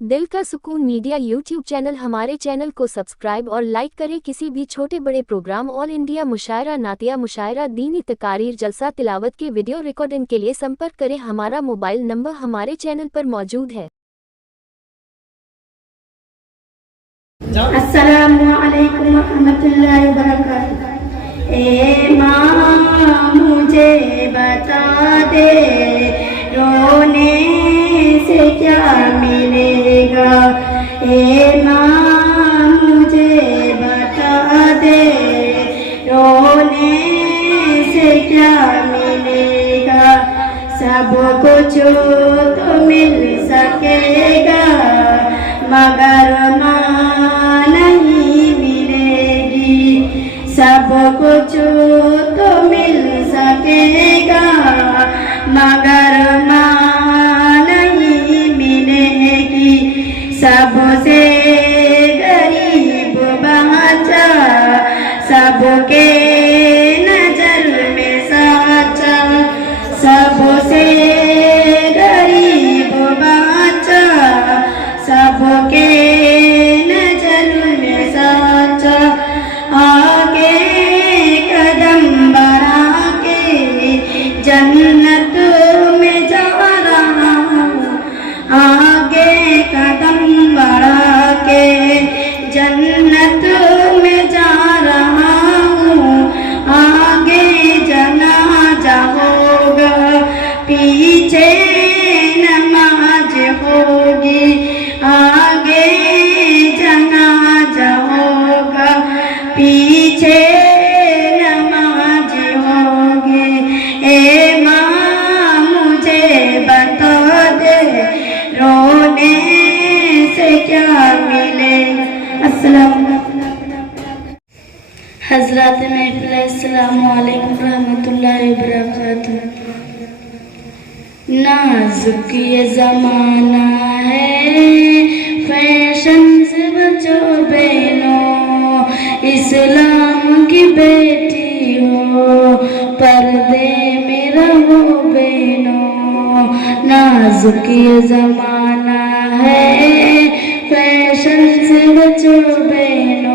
दिल का सुकून मीडिया यूट्यूब चैनल। हमारे चैनल को सब्सक्राइब और लाइक करें। किसी भी छोटे बड़े प्रोग्राम, ऑल इंडिया मुशायरा, नातिया मुशायरा, दीनी तकारीर, जलसा, तिलावत के वीडियो रिकॉर्डिंग के लिए संपर्क करें। हमारा मोबाइल नंबर हमारे चैनल पर मौजूद है। अस्सलामु अलैकुम रहमतुल्लाहि व बरकातुहू। ए माँ मुझे बता दे, रोने से क्या मिलेगा। ए माँ मुझे बता दे, रोने से क्या मिलेगा। सब कुछ तो मिल सकेगा मगर माँ नहीं मिलेगी। सब कुछ तो मिल सकेगा मगर माँ नहीं मिलेगी। सबसे गरीब बच्चा सबके नजर में साचा। सबसे गरीब बच्चा सबके नजर में साचा। आगे कदम बढ़ा के जन्नत में जा रहा हूँ। आगे कदम बढ़ा के जन्नत में जा रहा हूँ। आगे जनाजा होगा, पीछे नमाज होगी। आगे जनाजा होगा, पीछे नमाज होगी। ए माँ मुझे बता दे, रोने से क्या मिले। अस्सलाम हज़रात महफिल, अस्सलामु अलैकुम रहमतुल्लाहि व बरकातुहू। नाजुक ये ज़माना है, फैशन से बचो बहनों। इस्लाम की बेटी हो, पर्दे में रहो बहनों। नाजुक ये ज़माना है, फैशन से बचो बहनों।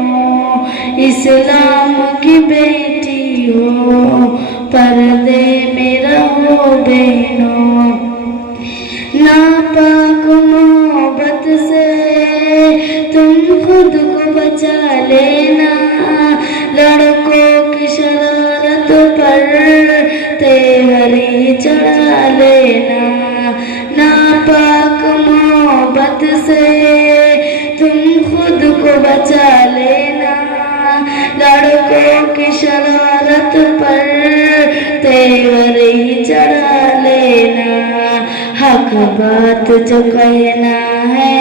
इस्लाम की बेटी हो, पर्दे में रहो बहनों। नापाक मोहब्बत से तुम खुद को बचा लेना। लड़कों की शरारत पर तेवरी चढ़ा लेना। नापाक मोहब्बत से तुम खुद को बचा लेना। लड़कों की शरारत पर तेवरी चढ़ा लेना। हक बात जो कहना है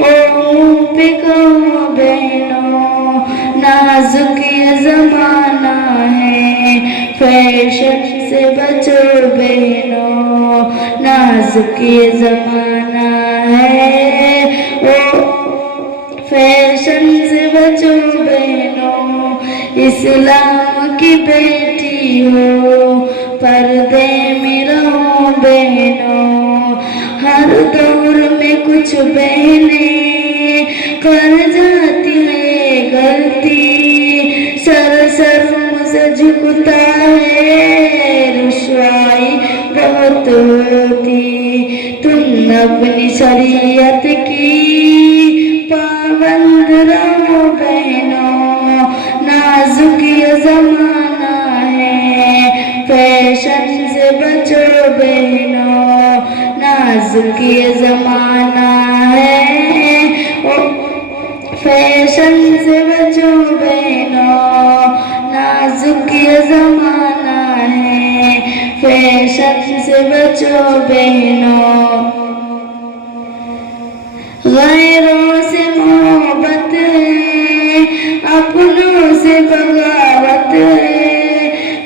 ओ मुँह पे कहो बहनों। नाजुक ये ज़माना है, फैशन से बचो बहनों। नाजुक ये ज़माना है, ओ फैशन से बचो बहनों। इस्लाम की बेटी हो, पर्दे में रहो बहनों। हर दौर में कुछ बहनें कर जाती है गलती। सर से झुकता है, रुसवाई बहुत होती। तुम अपनी शरीयत की पाबंद रहो बहनों। नाजुक ये ज़माना है, फैशन से बचो बहनों। नाजुक ये ज़माना है, फैशन से बचो बहनों। नाजुक ये ज़माना है, फैशन से बचो बहनों। गैरों से मोहब्बत है, अपनों से बगावत है।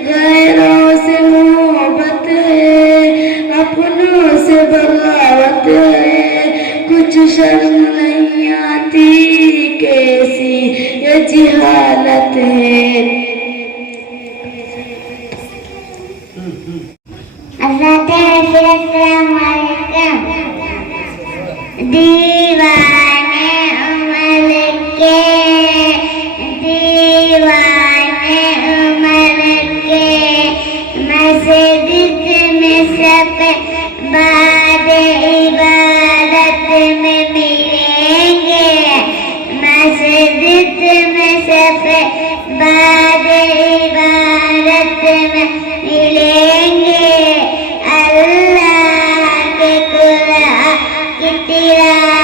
गैरों से मोहब्बत है, अपनों से बगावत है। कुछ शर्म नहीं आती, कैसी ये जिहालत है। अस्सलाम वालेकुम। दी में मिलेंगे, मस्जिद में सफे बाद इबादत में मिलेंगे, अल्लाह के कुरान की तिलावत